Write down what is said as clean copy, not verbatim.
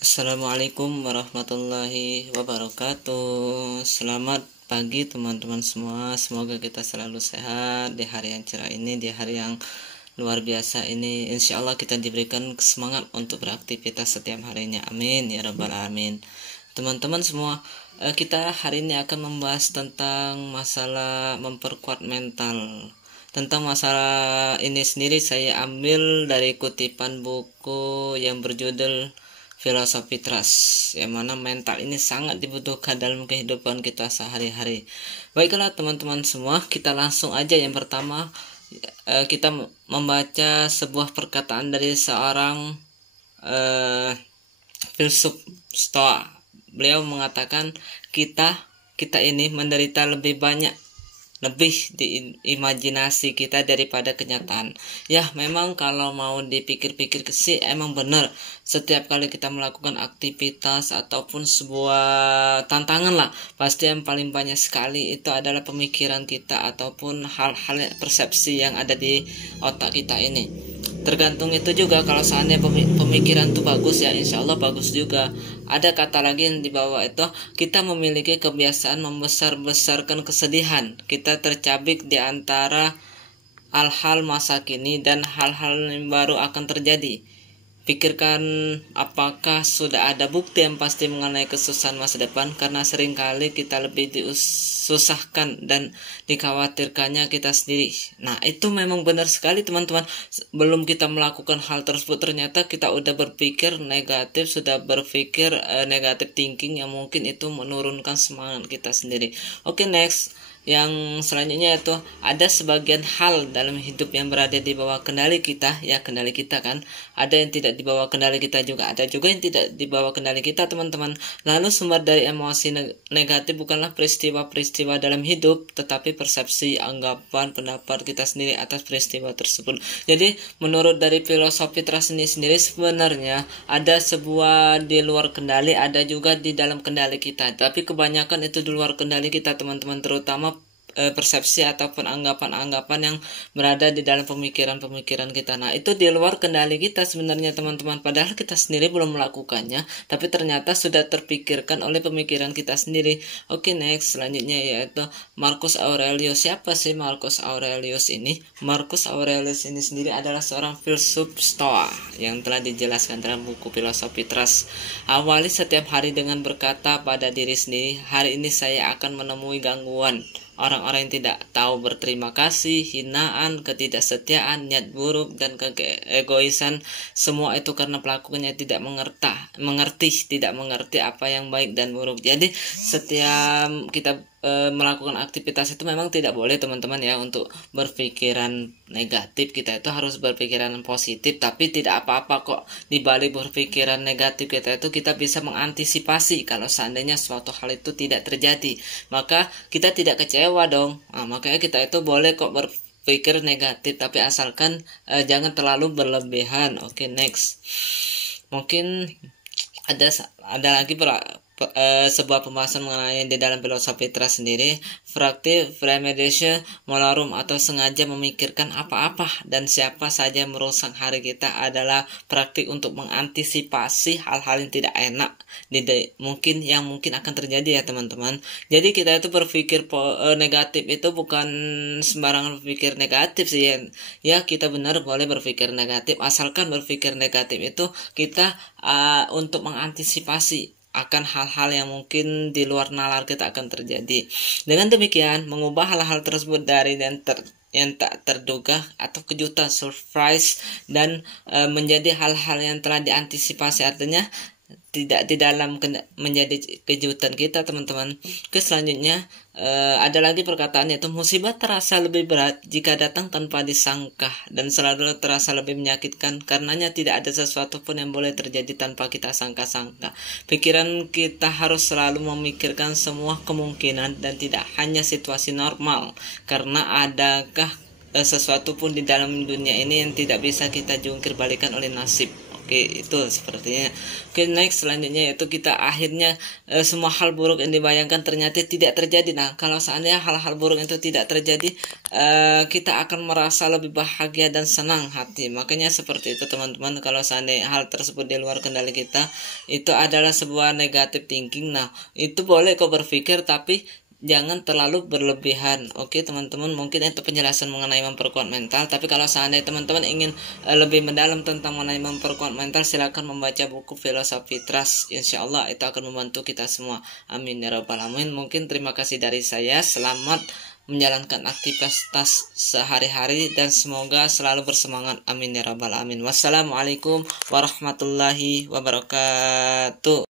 Assalamualaikum warahmatullahi wabarakatuh. Selamat pagi teman-teman semua. Semoga kita selalu sehat di hari yang cerah ini, di hari yang luar biasa ini. Insya Allah kita diberikan semangat untuk beraktivitas setiap harinya. Amin ya rabbal alamin. Teman-teman semua, kita hari ini akan membahas tentang masalah memperkuat mental. Tentang masalah ini sendiri saya ambil dari kutipan buku yang berjudul Filosofi Trust, yang mana mental ini sangat dibutuhkan dalam kehidupan kita sehari-hari. Baiklah teman-teman semua, kita langsung aja. Yang pertama, kita membaca sebuah perkataan dari seorang filsuf Stoa. Beliau mengatakan kita ini menderita lebih di imajinasi kita daripada kenyataan. Ya, memang kalau mau dipikir-pikir sih emang benar. Setiap kali kita melakukan aktivitas ataupun sebuah tantangan lah, pasti yang paling banyak sekali itu adalah pemikiran kita ataupun hal-hal persepsi yang ada di otak kita ini. Tergantung itu juga, kalau seandainya pemikiran itu bagus, ya insya Allah bagus juga. Ada kata lagi yang dibawa itu, kita memiliki kebiasaan membesar-besarkan kesedihan. Kita tercabik di antara hal-hal masa kini dan hal-hal yang baru akan terjadi. Pikirkan apakah sudah ada bukti yang pasti mengenai kesusahan masa depan, karena seringkali kita lebih disusahkan dan dikhawatirkannya kita sendiri. Nah, itu memang benar sekali teman-teman. Belum kita melakukan hal tersebut ternyata kita udah berpikir negatif, sudah berpikir negative thinking yang mungkin itu menurunkan semangat kita sendiri. Oke, next. Yang selanjutnya itu ada sebagian hal dalam hidup yang berada di bawah kendali kita, ya kendali kita kan. Ada yang tidak di bawah kendali kita juga, ada juga yang tidak di bawah kendali kita teman-teman. Lalu sumber dari emosi negatif bukanlah peristiwa-peristiwa dalam hidup, tetapi persepsi, anggapan, pendapat kita sendiri atas peristiwa tersebut. Jadi menurut dari filosofi trust ini sendiri, sebenarnya ada sebuah di luar kendali, ada juga di dalam kendali kita. Tapi kebanyakan itu di luar kendali kita teman-teman, terutama persepsi ataupun anggapan-anggapan yang berada di dalam pemikiran-pemikiran kita. Nah, itu di luar kendali kita sebenarnya teman-teman, padahal kita sendiri belum melakukannya, tapi ternyata sudah terpikirkan oleh pemikiran kita sendiri. Oke, next. Selanjutnya yaitu Marcus Aurelius. Siapa sih Marcus Aurelius ini? Marcus Aurelius ini sendiri adalah seorang filsuf Stoa yang telah dijelaskan dalam buku Filosofi Trust. Awali setiap hari dengan berkata pada diri sendiri, hari ini saya akan menemui gangguan. Orang-orang yang tidak tahu berterima kasih, hinaan, ketidaksetiaan, niat buruk, dan keegoisan, semua itu karena pelakunya tidak mengerti apa yang baik dan buruk. Jadi setiap kita melakukan aktivitas itu memang tidak boleh teman-teman ya untuk berpikiran negatif. Kita itu harus berpikiran positif, tapi tidak apa-apa kok dibalik berpikiran negatif kita itu kita bisa mengantisipasi kalau seandainya suatu hal itu tidak terjadi, maka kita tidak kecewa dong. Nah, makanya kita itu boleh kok berpikir negatif, tapi asalkan jangan terlalu berlebihan. Oke, next. Mungkin ada lagi sebuah pembahasan mengenai di dalam filosofi trust sendiri, proactive premeditation malorum, atau sengaja memikirkan apa-apa dan siapa saja merusak hari kita adalah praktik untuk mengantisipasi hal-hal yang tidak enak mungkin akan terjadi ya teman-teman. Jadi kita itu berpikir negatif itu bukan sembarangan berpikir negatif sih ya, kita benar boleh berpikir negatif, asalkan berpikir negatif itu kita untuk mengantisipasi akan hal-hal yang mungkin di luar nalar kita akan terjadi. Dengan demikian, mengubah hal-hal tersebut dari yang tak terduga atau kejutan, surprise, dan menjadi hal-hal yang telah diantisipasi, artinya tidak di dalam menjadi kejutan kita teman-teman. Selanjutnya ada lagi perkataan, yaitu musibah terasa lebih berat jika datang tanpa disangka dan selalu terasa lebih menyakitkan karenanya tidak ada sesuatu pun yang boleh terjadi tanpa kita sangka-sangka. Pikiran kita harus selalu memikirkan semua kemungkinan dan tidak hanya situasi normal, karena adakah sesuatu pun di dalam dunia ini yang tidak bisa kita jungkir balikan oleh nasib. Oke, itu sepertinya. Oke, next selanjutnya yaitu kita akhirnya semua hal buruk yang dibayangkan ternyata tidak terjadi. Nah, kalau seandainya hal-hal buruk itu tidak terjadi, kita akan merasa lebih bahagia dan senang hati. Makanya seperti itu teman-teman, kalau seandainya hal tersebut di luar kendali kita, itu adalah sebuah negative thinking. Nah, itu boleh kau berpikir, tapi jangan terlalu berlebihan. Oke teman-teman, mungkin itu penjelasan mengenai memperkuat mental. Tapi kalau seandainya teman-teman ingin lebih mendalam tentang mengenai memperkuat mental, silakan membaca buku Filosofi Trust. Insya Allah itu akan membantu kita semua. Amin ya rabbal alamin. Mungkin terima kasih dari saya. Selamat menjalankan aktivitas sehari-hari dan semoga selalu bersemangat. Amin ya rabbal alamin. Wassalamualaikum warahmatullahi wabarakatuh.